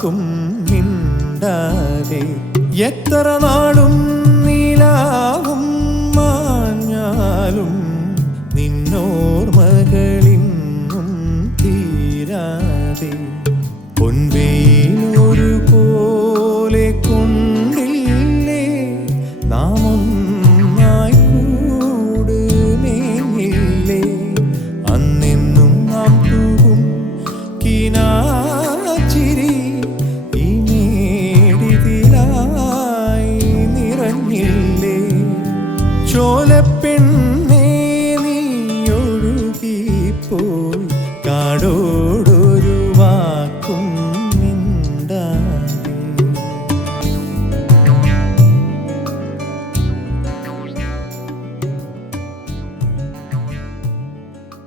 വാക്കും മിണ്ടാതെ എത്ര നാളും നീലാവും മാഞ്ഞാലും നിന്നോർമകളിന്നും തീരാതെ പൊൻവെയിൽ ഒരു പോലെ കൊണ്ടില്ലേ നാം ഒന്നായി കൂടുമേങ്ങില്ലേ അന്നെന്നും നാം തൂകും കിനാച്ചിരി ഈ മേടിതിലായി നിറഞ്ഞില്ലേ ചോലപ്പെൺ